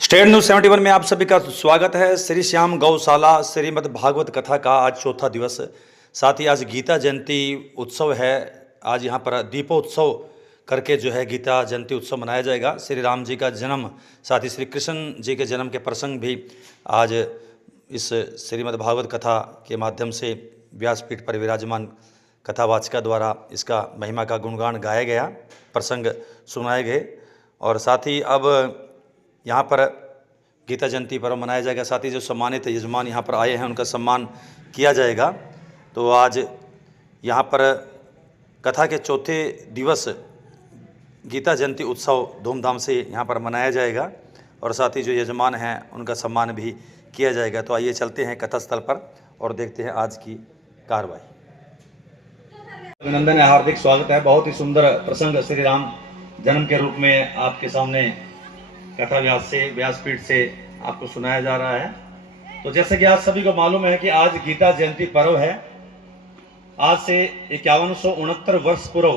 State news 71 में आप सभी का स्वागत है। श्री श्याम गौशाला श्रीमद् भागवत कथा का आज चौथा दिवस। साथ ही आज गीता जयंती उत्सव है। आज यहाँ पर दीपोत्सव करके जो है गीता जयंती उत्सव मनाया जाएगा। श्री राम जी का जन्म, साथ ही श्री कृष्ण जी के जन्म के प्रसंग भी आज इस श्रीमद् भागवत कथा के माध्यम से व्यासपीठ पर विराजमान कथावाचिका द्वारा इसका महिमा का गुणगान गाया गया, प्रसंग सुनाए गए। और साथ ही अब यहाँ पर गीता जयंती पर्व मनाया जाएगा। साथ ही जो सम्मानित यजमान यहाँ पर आए हैं उनका सम्मान किया जाएगा। तो आज यहाँ पर कथा के चौथे दिवस गीता जयंती उत्सव धूमधाम से यहाँ पर मनाया जाएगा और साथ ही जो यजमान हैं उनका सम्मान भी किया जाएगा। तो आइए चलते हैं कथा स्थल पर और देखते हैं आज की कार्रवाई। अभिनंदन है, हार्दिक स्वागत है। बहुत ही सुंदर प्रसंग श्री राम जन्म के रूप में आपके सामने कथा व्यासपीठ से आपको सुनाया जा रहा है। तो जैसे कि आज सभी को मालूम है कि आज गीता जयंती पर्व है। आज से 5169 वर्ष पूर्व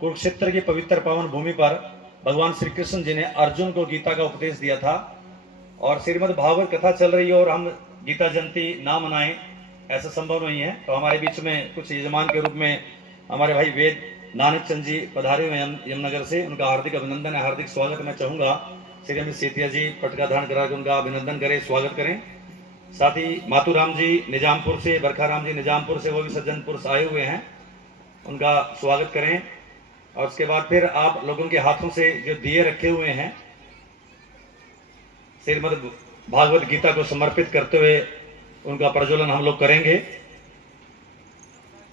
कुरुक्षेत्र की पवित्र पावन भूमि पर भगवान श्री कृष्ण जी ने अर्जुन को गीता का उपदेश दिया था। और श्रीमद् भागवत कथा चल रही है और हम गीता जयंती ना मनाएं ऐसा संभव नहीं है। तो हमारे बीच में कुछ यजमान के रूप में हमारे भाई वेद नानक चंद जी पधारे हुए यमुनगर से, उनका हार्दिक अभिनंदन है, हार्दिक स्वागत मैं चाहूँगा। श्री अमित सेतिया जी पटका धारण करा के उनका अभिनंदन करें, स्वागत करें। साथ ही मातूराम जी निजामपुर से, बरखाराम जी निजामपुर से, वो भी सज्जन पुरुष आए हुए हैं, उनका स्वागत करें। और उसके बाद फिर आप लोगों के हाथों से जो दिए रखे हुए हैं श्रीमद् भागवत गीता को समर्पित करते हुए उनका प्रज्वलन हम लोग करेंगे,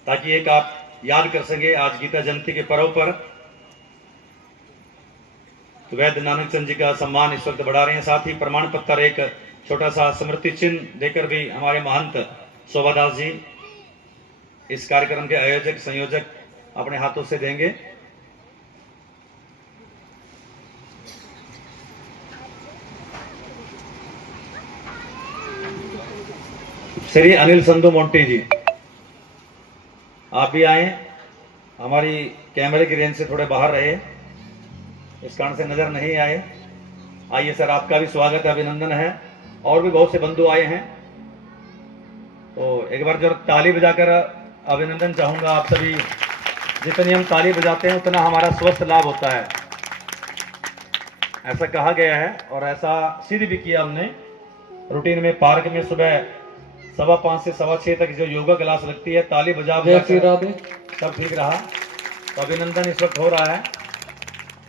ताकि एक आप याद कर सके आज गीता जयंती के पर्व पर। तो वैद्य नानक चंद जी का सम्मान इस वक्त बढ़ा रहे हैं। साथ ही प्रमाण पत्र, एक छोटा सा स्मृति चिन्ह देकर भी हमारे महंत शोभादास जी इस कार्यक्रम के आयोजक संयोजक अपने हाथों से देंगे। श्री अनिल संधू मोंटी जी आप भी आए, हमारी कैमरे की रेंज से थोड़े बाहर रहे, इस कारण से नजर नहीं आए। आइए सर, आपका भी स्वागत है, अभिनंदन है। और भी बहुत से बंधु आए हैं, तो एक बार जो ताली बजाकर अभिनंदन चाहूंगा आप सभी। जितनी हम ताली बजाते हैं उतना हमारा स्वस्थ लाभ होता है, ऐसा कहा गया है और ऐसा सिद्ध भी किया हमने। रूटीन में पार्क में सुबह 5:15 से 6:15 तक जो योगा क्लास लगती है, ताली बजा सब ठीक रहा। तो अभिनंदन इस वक्त हो रहा है।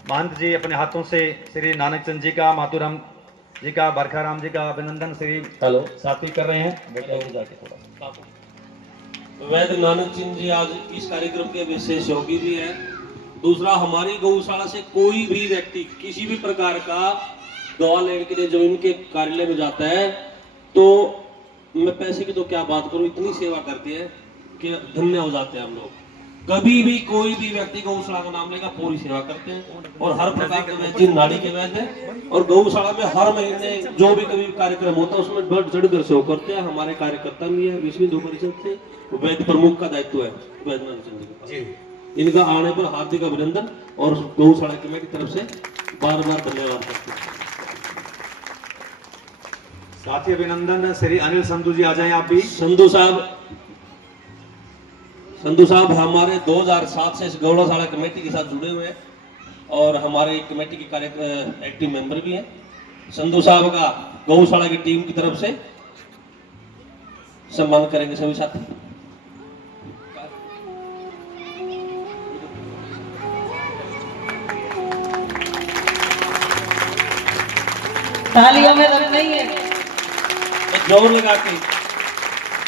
महंत जी अपने हाथों से श्री नानक चंद जी का, मातूराम जी का, बरखाराम जी का अभिनंदन श्री साथी कर रहे हैं। जाके थोड़ा वैद्य नानक चंद जी आज इस कार्यक्रम के विशेष योगी भी हैं। दूसरा, हमारी गौशाला से कोई भी व्यक्ति किसी भी प्रकार का दवा लेने के लिए जो इनके कार्यालय में जाता है, तो मैं पैसे की तो क्या बात करूं, इतनी सेवा करते हैं कि धन्य हो जाते हैं हम लोग। कभी भी कोई भी व्यक्ति गौशाला का नाम लेगा, पूरी सेवा करते हैं और हर प्रकार के वैद्य नाड़ी के वैद्य हैं। और गौशाला में हर महीने जो भी कभी कार्यक्रम होता है उसमें बढ़ चढ़कर सहयोग करते हैं। हमारे कार्यकर्ता भी है, विश्व हिंदू परिषद से वैद्य प्रमुख का दायित्व है वैद्य नानक चंद जी। इनका आने पर हार्दिक अभिनंदन और गौशाला कमेटी की तरफ से बार बार धन्यवाद करते हैं। साथ ही अभिनंदन श्री अनिल संधू जी आ जाएं आप भी। संधू साहब हमारे 2007 से इस गौशाला कमेटी के साथ जुड़े हुए हैं और हमारे कमेटी के कार्य एक्टिव मेंबर भी हैं। संधू साहब का गौशाला की टीम की तरफ से सम्मान करेंगे सभी साथी। तालियों में दम नहीं है, जोर लगा के।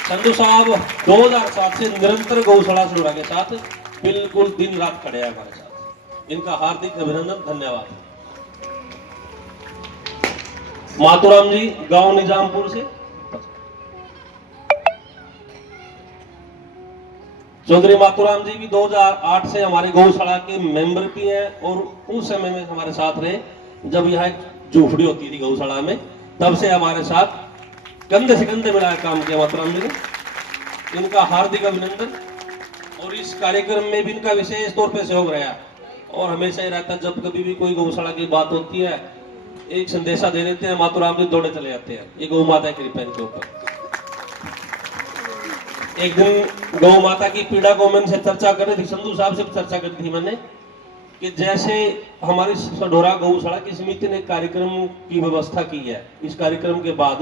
संधू साहब 2007 से निरंतर गौशाला सेवा के साथ बिल्कुल दिन रात खड़े हैं हमारे साथ। इनका हार्दिक अभिनंदन, धन्यवाद। मातूराम जी गांव निजामपुर से, चौधरी मातूराम जी भी 2008 से हमारे गौशाला के मेंबर भी हैं और उस समय में हमारे साथ रहे जब यहाँ एक झूपड़ी होती थी गौशाला में, तब से हमारे साथ कंधे से कंधे मिलाकर काम किया मातूराम जी ने। इनका हार्दिक अभिनंदन। और इस कार्यक्रम में भी इनका विशेष तौर पर सहयोग रहा और हमेशा ही रहता। जब कभी भी कोई गौशाला की बात होती है एक संदेशा दे देते हैं, मातुराम जी दौड़े चले जाते हैं। ये गौ माता की कृपा इनके ऊपर। एक दिन गौ माता की पीड़ा को मैंने से चर्चा कर रही थी, संधू साहब से चर्चा करी थी मैंने, कि जैसे हमारी सढौरा गौशाला की समिति ने कार्यक्रम की व्यवस्था की है, इस कार्यक्रम के बाद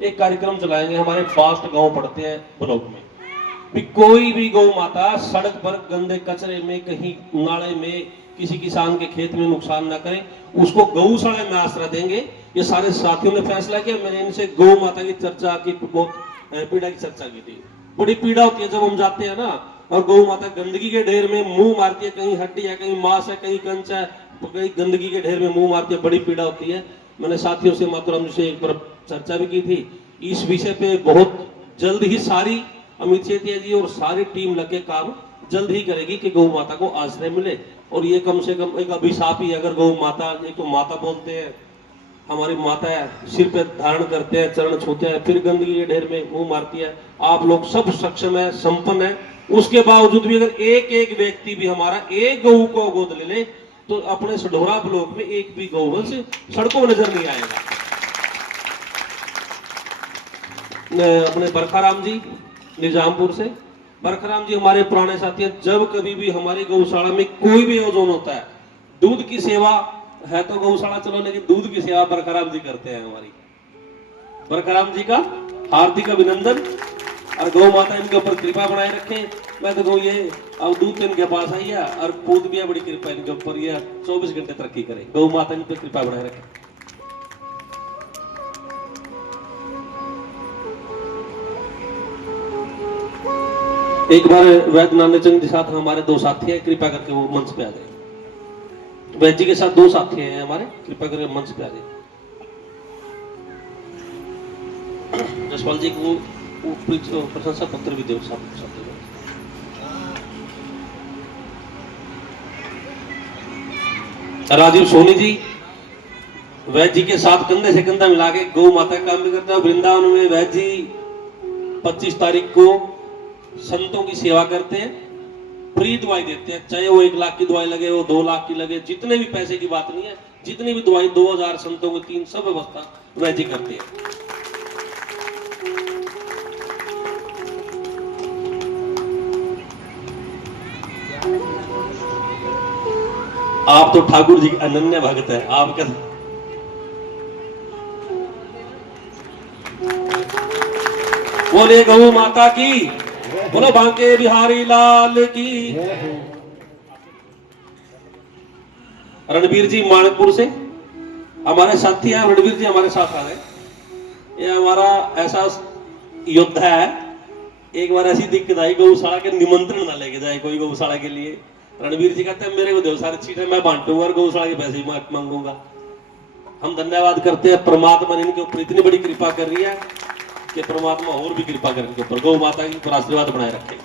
एक कार्यक्रम चलाएंगे। हमारे फास्ट गांव पड़ते हैं ब्लॉक में भी, कोई भी गौ माता सड़क पर गंदे कचरे में, कहीं नाले में, किसी किसान के खेत में नुकसान ना करे, उसको गौशाला में आश्रय देंगे। ये सारे साथियों ने फैसला किया। मैंने इनसे गौ माता की चर्चा की, बहुत पीड़ा की चर्चा की थी। बड़ी पीड़ा होती है जब हम जाते हैं ना, और गौ माता गंदगी के ढेर में मुंह मारती है, कहीं हड्डी है, कहीं मांस है, कहीं कंच है, कहीं गंदगी के ढेर में मुंह मारती है, बड़ी पीड़ा होती है। मैंने साथियों से, मातुराम जी से एक बार चर्चा भी की थी इस विषय पे। बहुत जल्द ही सारी अमित चेतिया जी और सारी टीम लगे काम जल्द ही करेगी कि गौ माता को आश्रय मिले। और ये कम से कम एक अभिशाप ही, अगर गौ माता, एक तो माता बोलते हैं, हमारी माता है, सिर पे धारण करते हैं, चरण छूते हैं, फिर गंदगी के ढेर में मुंह मारती है। आप लोग सब सक्षम है, संपन्न है, उसके बावजूद भी अगर एक एक व्यक्ति भी हमारा एक गऊ को गोद ले ले, तो अपने सढौरा ब्लॉक में एक भी गौवंश सड़कों में नजर नहीं आएगा। अपने बरखाराम जी निजामपुर से, बरखाराम जी हमारे पुराने साथी हैं। जब कभी भी हमारी गौशाला में कोई भी आयोजन होता है, दूध की सेवा है तो गौशाला चलो, लेकिन दूध की सेवा बरखाराम जी करते हैं हमारी। बरखाराम जी का हार्दिक अभिनंदन, और गौ माता इनके ऊपर कृपा बनाए रखे। मैं तो कहूँ ये अब दूध इनके पास आई है, और पूत भी है, बड़ी कृपा इनके ऊपर, ये 24 घंटे तरक्की करे। गौ माता इन पर कृपा बनाए रखे। एक बार वैद्य नानचंद के साथ हमारे दो साथी हैं, कृपा करके वो मंच पे आ जाए। वैद्य जी के साथ दो साथी हैं हमारे, कृपा करके मंच पे आ जाए। जसपाल जी को वो प्रशंसा पत्र भी दो साथ। राजीव सोनी जी वैद्य जी के साथ कंधे से कंधा मिला के गौ माता का काम भी करते हैं। वृंदावन में वैद्य जी 25 तारीख को संतों की सेवा करते हैं, फ्री दवाई देते हैं, चाहे वो 1 लाख की दवाई लगे, वो 2 लाख की लगे, जितने भी पैसे की बात नहीं है, जितनी भी दवाई 2000 संतों की 3 सब व्यवस्था वैद्य जी करते हैं। आप तो ठाकुर जी अनन्य भक्त है, आपका बोले गौ माता की, बोलो बांके बिहारी लाल की। रणबीर जी मानकपुर से हमारे साथी हैं, रणबीर जी हमारे साथ आ गए। ये हमारा ऐसा योद्धा है, एक बार ऐसी दिक्कत आई, गौशाला के निमंत्रण ना लेके जाए कोई गौशाला के लिए। रणबीर जी कहते हैं मेरे को दो सारे चीजें मैं बांटूंगा और गौशाला के पैसे मांगूंगा। हम धन्यवाद करते हैं, परमात्मा ने इनके ऊपर इतनी बड़ी कृपा कर रही है कि परमात्मा और भी कृपा करने के ऊपर, गौ माता के ऊपर आशीर्वाद बनाए रखे।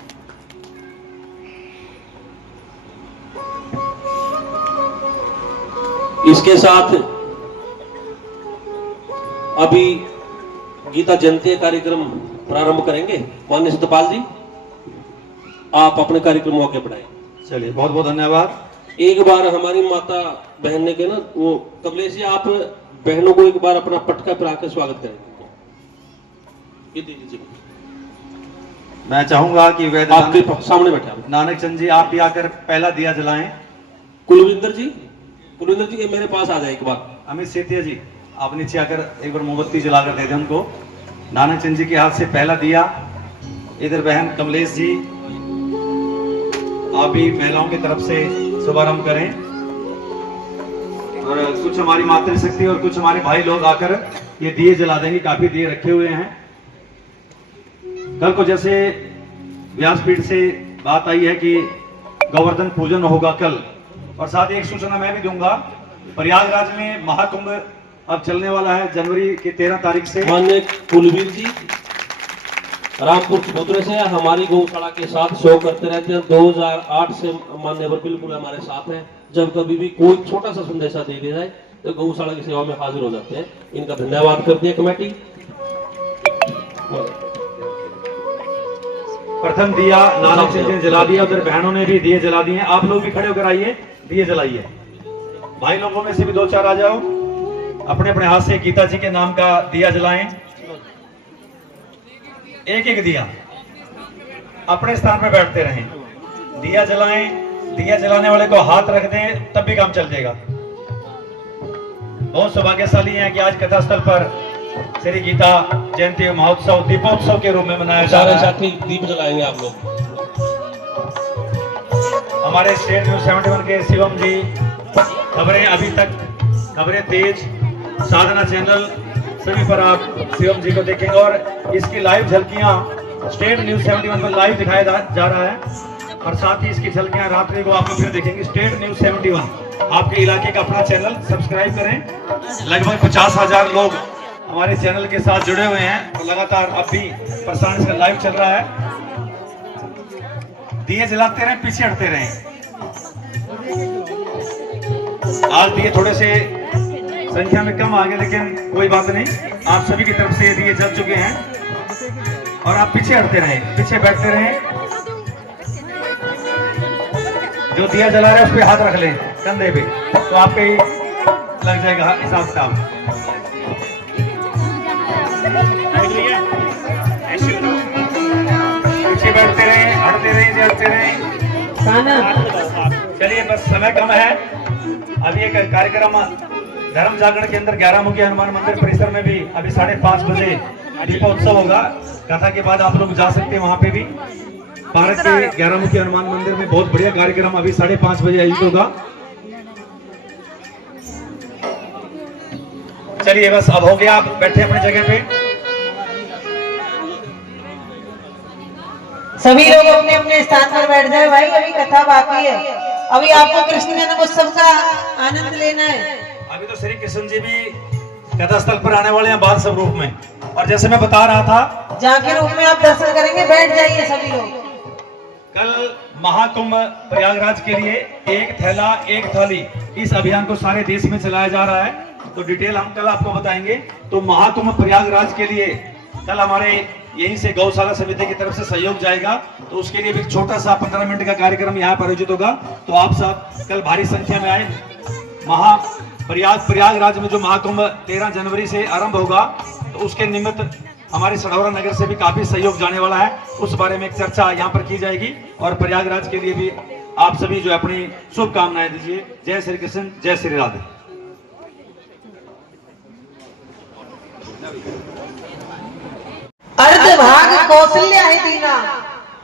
इसके साथ अभी गीता जयंती कार्यक्रम प्रारंभ करेंगे। माननीय सत्यपाल जी, आप अपने कार्यक्रम आगे बढ़ाएं। चलिए, बहुत बहुत धन्यवाद। एक बार हमारी माता बहन ने के ना, वो कमलेश जी, आप बहनों को एक बार अपना पटका पिला के स्वागत करेंगे। मैं चाहूंगा कि वैद्य आपके सामने बैठे नानक चंद जी, आप भी आकर पहला दिया जलाएं। कुलविंदर जी ये मेरे पास आ जाए एक बार। अमित सेतिया जी, आप नीचे आकर एक बार मोमबत्ती जलाकर दे दें उनको। नानक चंद जी के हाथ से पहला दिया। इधर बहन कमलेश जी, आप भी महिलाओं की तरफ से शुभारंभ करें। और कुछ हमारी मातृशक्ति और कुछ हमारे भाई लोग आकर ये दिए जला देंगे। काफी दिए रखे हुए हैं। कल को जैसे व्यासपीठ से बात आई है कि गोवर्धन पूजन होगा कल, और साथ ही एक सूचना मैं भी दूंगा, प्रयागराज में महाकुंभ अब चलने वाला है जनवरी की 13 तारीख से। माननीय कुलवीर जी रामपुर चबूतरे से हमारी गौशाला के साथ शो करते रहते हैं। 2008 से मान्यवर बिल्कुल हमारे साथ हैं। जब कभी भी कोई छोटा सा संदेशा दे दिया जाए तो गौशाला की सेवा में हाजिर हो जाते हैं। इनका धन्यवाद करती है कमेटी। प्रथम दिया नानक चंद जी ने जला दिया, उधर बहनों ने भी दिए जला दिए। आप लोग भी खड़े होकर आइए, दिए जलाइए। भाई लोगों में से भी 2-4 आ जाओ। अपने अपने हाथ से गीता जी के नाम का दिया जलाएं। एक एक दिया अपने स्थान पर बैठते रहें, दिया जलाएं। दिया जलाने वाले को हाथ रख दें तब भी काम चल जाएगा। बहुत सौभाग्यशाली हैं कि आज कथा स्थल पर श्री गीता जयंती महोत्सव दीपोत्सव के रूप में मनाया जा रहा है। साथी दीप जलाएंगे आप लोग। हमारे स्टेट न्यूज 71 के शिवम जी खबरें अभी तक, खबरें तेज, साधना चैनल सभी पर आप शिवम जी को देखेंगे और इसकी लाइव झलकियां स्टेट न्यूज 71 पर लाइव दिखाया जा रहा है और साथ ही इसकी झलकियां रात्रि को आप लोग फिर देखेंगे। स्टेट न्यूज 71 आपके इलाके का अपना चैनल, सब्सक्राइब करें। लगभग 50,000 लोग हमारे चैनल के साथ जुड़े हुए हैं और लगातार अब भी प्रसारण इसका लाइव चल रहा है। दिए जलाते रहें, पीछे हटते रहें। आज दिए थोड़े से संख्या में कम आ गए, लेकिन कोई बात नहीं, आप सभी की तरफ से दिए जल चुके हैं और आप पीछे हटते रहें, पीछे बैठते रहें। जो दिया जला रहे हैं उस पे हाथ रख लें कंधे पे, तो आपके ही लग जाएगा हिसाब किताब। पीछे बैठते रहें, हटते रहें, जलते रहें। चलिए बस समय कम है। अभी एक कार्यक्रम धर्म जागरण के अंदर 11 मुखी हनुमान मंदिर परिसर में भी अभी 5:30 बजे दीपोत्सव होगा। कथा के बाद आप लोग जा सकते हैं वहां पे भी। भारत के 11 मुखी हनुमान मंदिर में बहुत बढ़िया कार्यक्रम अभी 5:30 बजे आयोजित होगा। चलिए बस अब हो गया, आप बैठे अपनी जगह पे। सभी लोग अपने अपने स्थान पर बैठ जाए भाई, अभी कथा बाकी है। अभी आपको कृष्ण जन्मोत्सव का आनंद लेना है। अभी तो श्री कृष्ण जी भी कथा स्थल पर आने वाले हैं बाल स्वरूप में, और जैसे मैं बता रहा था जाके रूप में आप दर्शन करेंगे। बैठ जाइए सभी लोग। कल महाकुंभ प्रयागराज के लिए एक थैला एक थाली, इस अभियान को सारे देश में चलाया जा रहा है। तो डिटेल हम कल आपको बताएंगे। तो महाकुंभ प्रयागराज के लिए कल हमारे यहीं से गौशाला समिति की तरफ से सहयोग जाएगा। तो उसके लिए भी छोटा सा 15 मिनट का कार्यक्रम यहाँ पर आयोजित होगा। तो आप सब कल भारी संख्या में आए। प्रयागराज में जो महाकुंभ 13 जनवरी से आरंभ होगा, तो उसके निमित्त हमारे सढौरा नगर से भी काफी सहयोग जाने वाला है। उस बारे में एक चर्चा यहाँ पर की जाएगी और प्रयागराज के लिए भी आप सभी जो अपनी शुभकामनाएं दीजिए। जय श्री कृष्ण, जय श्री राधे। अर्ध भाग कौशल्या है दीना,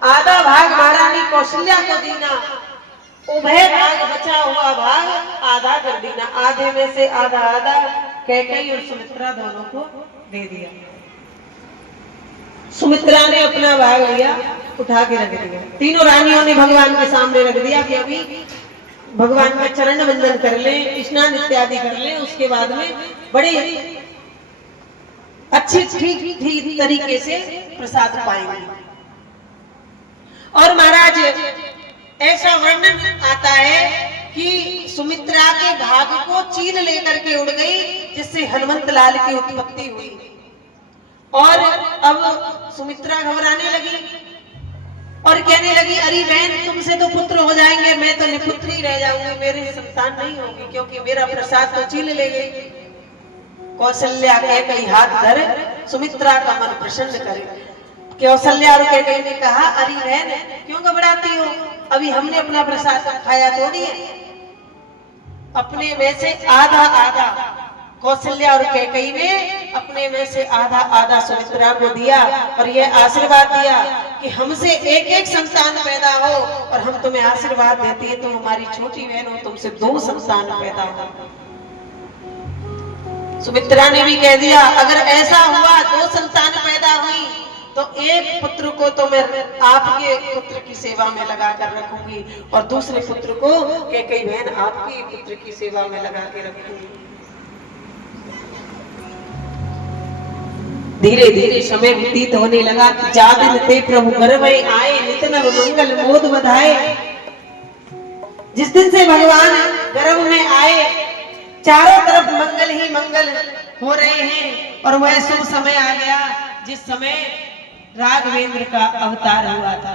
आधा भाग महारानी कौशल्या को दीना, उभय भाग बचा हुआ भाग आधा कर दीना। आधे में से आधा आधा कैकेयी और सुमित्रा दोनों को दे दिया। सुमित्रा ने अपना भाग लिया, उठा के रख दिया। तीनों रानियों ने भगवान के सामने रख दिया कि अभी भगवान का चरण वंदन कर ले, स्नान इत्यादि कर ले, उसके बाद में बड़े अच्छे ठीक तरीके से प्रसाद पाएंगे। और महाराज ऐसा वर्णन आता है कि सुमित्रा के भाग को चील लेकर के उड़ गई, जिससे हनुमंत लाल की उत्पत्ति हुई। और अब सुमित्रा घबराने लगी और कहने लगी, अरे बहन तुमसे तो पुत्र हो जाएंगे, मैं तो निपुत्र ही रह जाऊंगी, मेरी संतान नहीं होगी, क्योंकि मेरा प्रसाद तो चील ले गई। कौशल्या के कई हाथ धर सुमित्रा का मन प्रसन्न करे। कौशल्या और कैकेयी ने कहा, अरे बहन क्यों घबराती हो, अभी हमने अपना प्रसाद खाया थोड़ी है। अपने में से आधा आधा कौशल्या और कैकेयी ने अपने में से आधा आधा सुमित्रा को दिया और यह आशीर्वाद दिया कि हमसे एक एक संतान पैदा हो, और हम तुम्हें आशीर्वाद देती है तुम हमारी छोटी बहन हो, तुमसे 2 संतान पैदा हो। सुमित्रा ने भी कह दिया, अगर ऐसा हुआ 2 संतान पैदा हुई तो एक पुत्र को तो मैं आपके पुत्र की सेवा में लगा कर रखूंगी और दूसरे पुत्र को कैकेयी बहन आपकी पुत्र की सेवा में लगा के रखूंगी। धीरे धीरे समय व्यतीत होने लगा। जा दिन ते प्रभु गर्भ आए, नित नव मंगल मोद बधाए। जिस दिन से भगवान गर्भ में आए, चारों तरफ मंगल ही मंगल हो रहे हैं। और वह शुभ समय आ गया जिस समय राघवेंद्र का अवतार हुआ था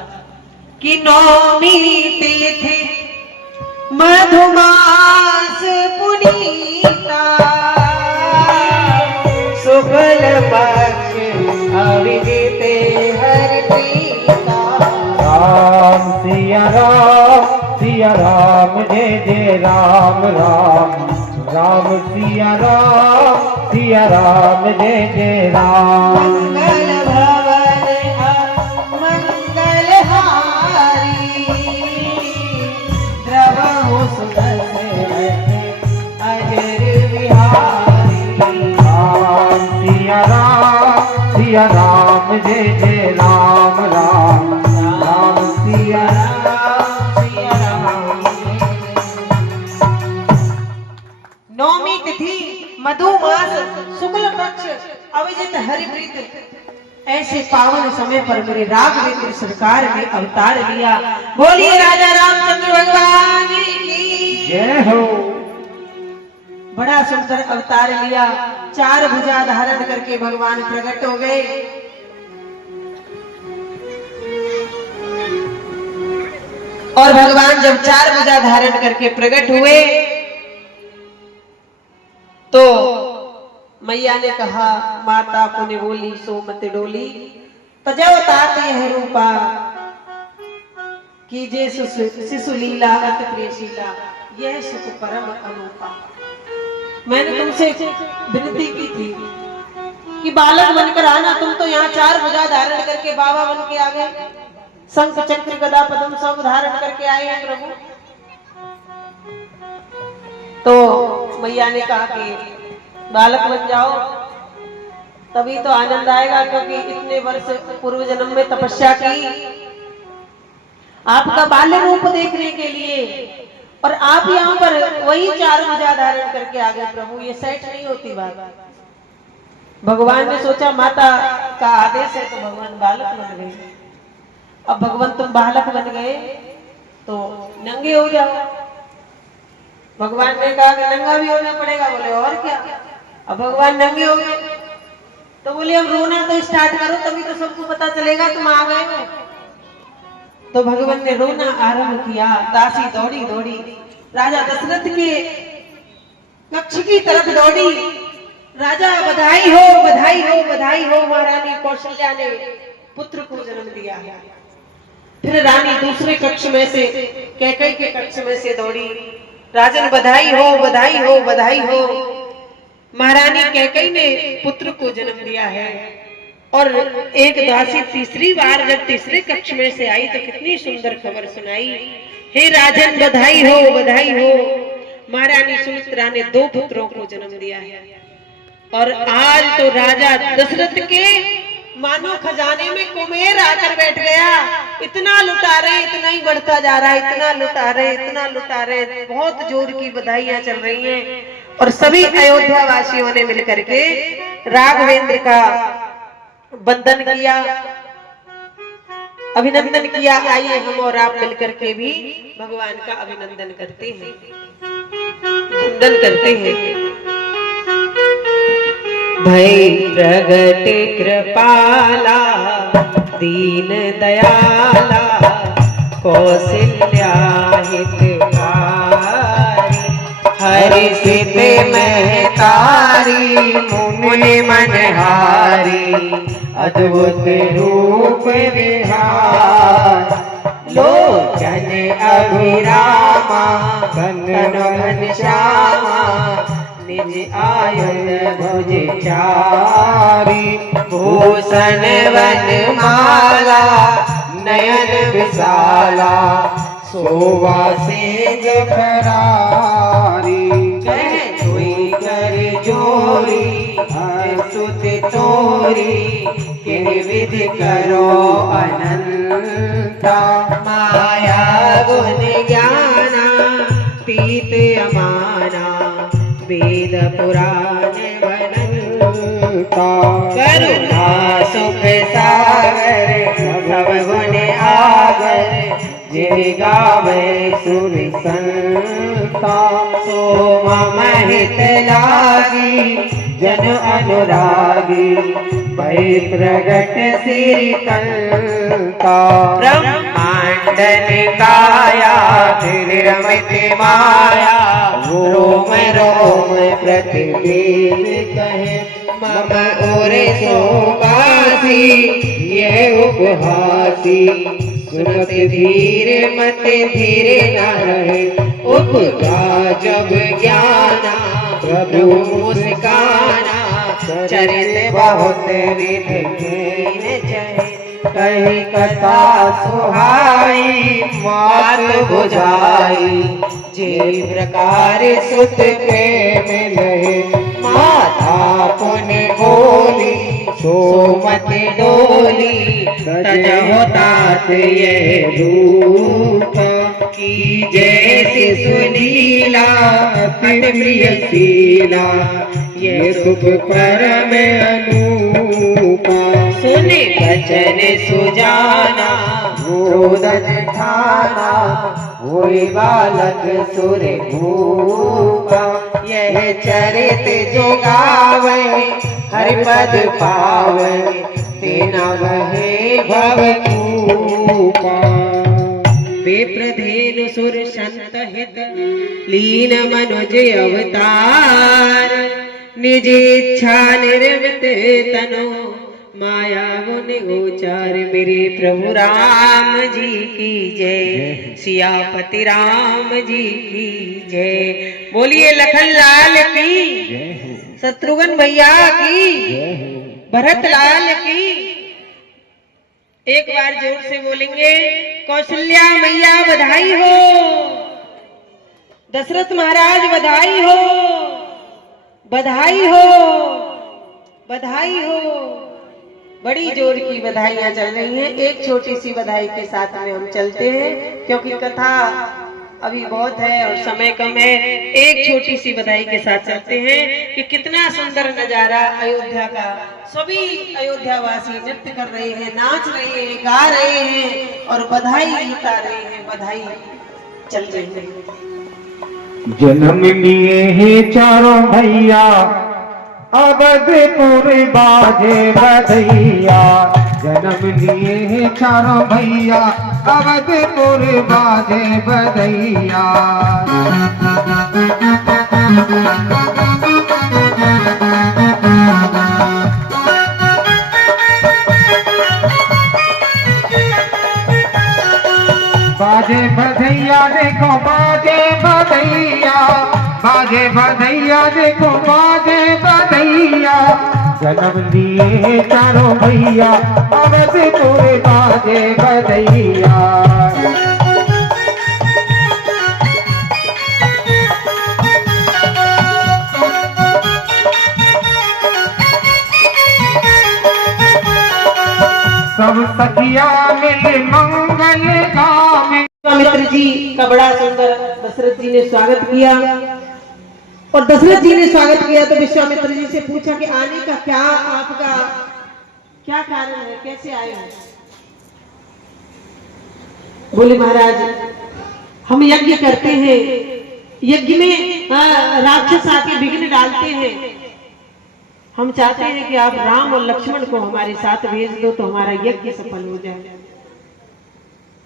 कि नौमी तिथि मधुमास पुनीता शुक्ल पक्ष अभिजीत हरि प्रीता। राम सिया राम जय जय राम राम राम सिया राम जय जय राम। मंगल भवन मंगल हारी द्रवहु सुदर्शन अजर बिहारी। राम सिया राम जय जय राम राम राम सिया नौमी तिथि मधु मास शुक्ल पक्ष अभिजित हरिप्रीत ऐसे पावन समय पर मेरे राघवेंद्र सरकार ने अवतार लिया। बोलिए राजा रामचंद्र भगवान की जय हो। बड़ा सुंदर अवतार लिया। 4 भुजा धारण करके भगवान प्रकट हो गए। और भगवान जब 4 भुजा धारण करके प्रकट हुए तो मैया ने कहा, माता पुण्य बोली सो मत डोली, तजव तात यह रूपा कीजे शिशु लीला अति प्रियशीला, यह सुख परम अनूपा। मैंने तुमसे विनती की थी कि बालक बनकर आना, तुम तो यहाँ 4 भुजा धारण करके बाबा बन के आ गए, शंख चक्र गदा पद्म सब धारण करके आए हैं प्रभु। तो मैया ने कहा कि बालक बन जाओ, तभी तो आनंद आएगा, क्योंकि इतने वर्ष पूर्व जन्म में तपस्या की आपका बाल्य रूप देखने के लिए, और आप यहाँ पर वही 4 भुजा धारण करके आ गए प्रभु। ये सेट नहीं होती बात। भगवान ने सोचा माता का आदेश है तो भगवान बालक बन गए। अब भगवान तुम बालक बन गए तो नंगे हो जाओ। भगवान ने कहा कि नंगा भी होना पड़ेगा। बोले और क्या। अब भगवान नंगे हो गए तो बोले अब रोना तो स्टार्ट करो, तभी तो सबको पता चलेगा तुम आ गए हो। तो भगवान ने रोना आरंभ किया। दासी दौड़ी दौड़ी राजा दशरथ के कक्ष की तरफ दौड़ी। राजा बधाई हो बधाई हो बधाई हो, महारानी कौशल्या ने पुत्र को जन्म दिया है। फिर रानी दूसरे कक्ष में से कैकेयी के कक्ष में से दौड़ी। राजन बधाई हो बधाई हो बधाई हो, महारानी कैकेयी ने पुत्र को जन्म दिया है। और एक दासी तीसरी बार जब तीसरे कक्ष में से आई तो कितनी सुंदर खबर सुनाई। हे राजन बधाई हो बधाई हो, महारानी सुमित्रा ने 2 पुत्रों को जन्म दिया है। और आज तो राजा दशरथ के मानो खजाने में कुबेर आकर बैठ गया। इतना लुटा रहे, इतना ही बढ़ता जा रहा है, इतना लुटा रहे, इतना लुटा रहे। बहुत जोर की बधाइयां चल रही हैं। और सभी अयोध्या वासियों ने मिलकर के राघवेंद्र का वंदन किया, अभिनंदन किया। आइए हम और आप मिलकर के भी भगवान का अभिनंदन करते हैं, वंदन करते हैं। भई प्रगट कृपाला दीन दयाला कौशल्या हितकारी, हरि सिद्ध महतारी मुनि मनहारी, अद्भुत रूप विहार लोचन अभिरामा, कंगन घनश्यामा, निज आयुध भुज चारी, भूषण वनमाला नयन विशाला, शोभा सिंह फरारी, कोई कर जोरी स्तुति तोरी, किन विधि करो अनंता, माया गुण ज्ञाना तीत अमाना, वेद पुराण वनंता, करुणा सुख सागर सब गुण आगर, जिन गावे सुर संता, सो मम हित लागी जन अनुरागी, भय प्रगट सिरि कंता, ब्रह्मांड निकाया निर्मित माया, रोम रोम प्रतिदिन कहे, मम और सोबासी यह उपहासी सुनत धीरे मत धीरे न रहे उपजा जब ज्ञाना प्रभु मुस्काना चरित बहुत विध कही कथा सुहाई मात बुझाई जे प्रकार सुत प्रेम लहे माता पुन बोली सोमत डोली तजहो तात ये रूप की जैसे सुनीला अति प्रियशीला ये सुख परम अनूपा सुने बचन सुजाना रोदन ठाना होई बालक सुर भूपा यह चरित जो गावे हरिपद पावे तेना वहे भवकूपा विप्रधेनु सुर संत हित लीन मनुज अवतार निज इच्छा निर्मित तनो माया गुण गोचार मेरे प्रभु राम जी की जय सियापति राम जी की जय बोलिए लखन लाल की शत्रुघ्न भैया की भरत लाल की एक बार जोर से बोलेंगे कौशल्या मैया बधाई हो दशरथ महाराज बधाई हो बधाई हो बधाई हो बड़ी जोर की बधाइयां चल रही हैं। एक छोटी सी बधाई के साथ में हम चलते हैं क्योंकि कथा अभी बहुत है और समय कम है। एक छोटी सी बधाई के साथ चलते हैं कि कितना सुंदर नजारा अयोध्या का सभी अयोध्यावासी नृत्य कर रहे हैं नाच रहे हैं गा रहे हैं और बधाई लुटा रहे हैं बधाई चल रही है। जन्म लिए हैं चारों भैया अवधपुर बाजे बधैया जन्म लिए हैं चारों भैया अवधपुर बाजे बधैया बाजे बधैया देखो बाजे बधैया बाजे बधैया देखो बाजे बधैया जन्म लिए चारों भैया अवधपुर बाजे बधैया सब सखिया मिल मंगल गावे। विश्वामित्र जी का बड़ा सुंदर दशरथ जी ने स्वागत किया और दशरथ जी ने स्वागत किया तो विश्वामित्र जी से पूछा कि आने का क्या आपका क्या कारण है कैसे आए हो। बोले महाराज हम यज्ञ करते हैं यज्ञ में राक्षस आके विघ्न डालते हैं हम चाहते हैं कि आप राम और लक्ष्मण को हमारे साथ भेज दो तो हमारा यज्ञ सफल हो जाए।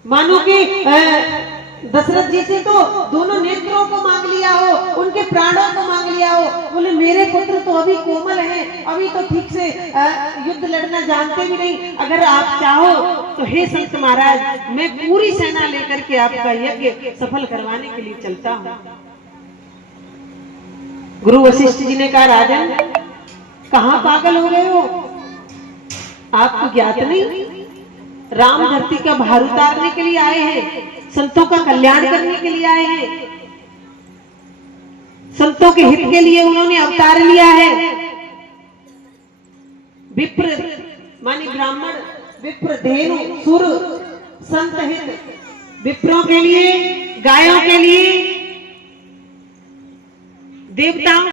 मानो कि दशरथ जी से तो दोनों नेत्रों को मांग लिया हो उनके प्राणों को मांग लिया हो। बोले मेरे पुत्र तो अभी कोमल हैं अभी तो ठीक से युद्ध लड़ना जानते भी नहीं अगर आप चाहो तो हे संत महाराज मैं पूरी सेना लेकर के आपका यज्ञ सफल करवाने के लिए चलता हूँ। गुरु वशिष्ठ जी ने कहा राजन कहाँ पागल हो गए हो आपको ज्ञात नहीं राम धरती का भार उतारने के लिए आए हैं संतों का कल्याण करने के लिए आए हैं संतों के हित के लिए उन्होंने अवतार लिया है। विप्र मानी ब्राह्मण विप्र धेनु सुर संत हित विप्रों के लिए गायों के लिए देवताओं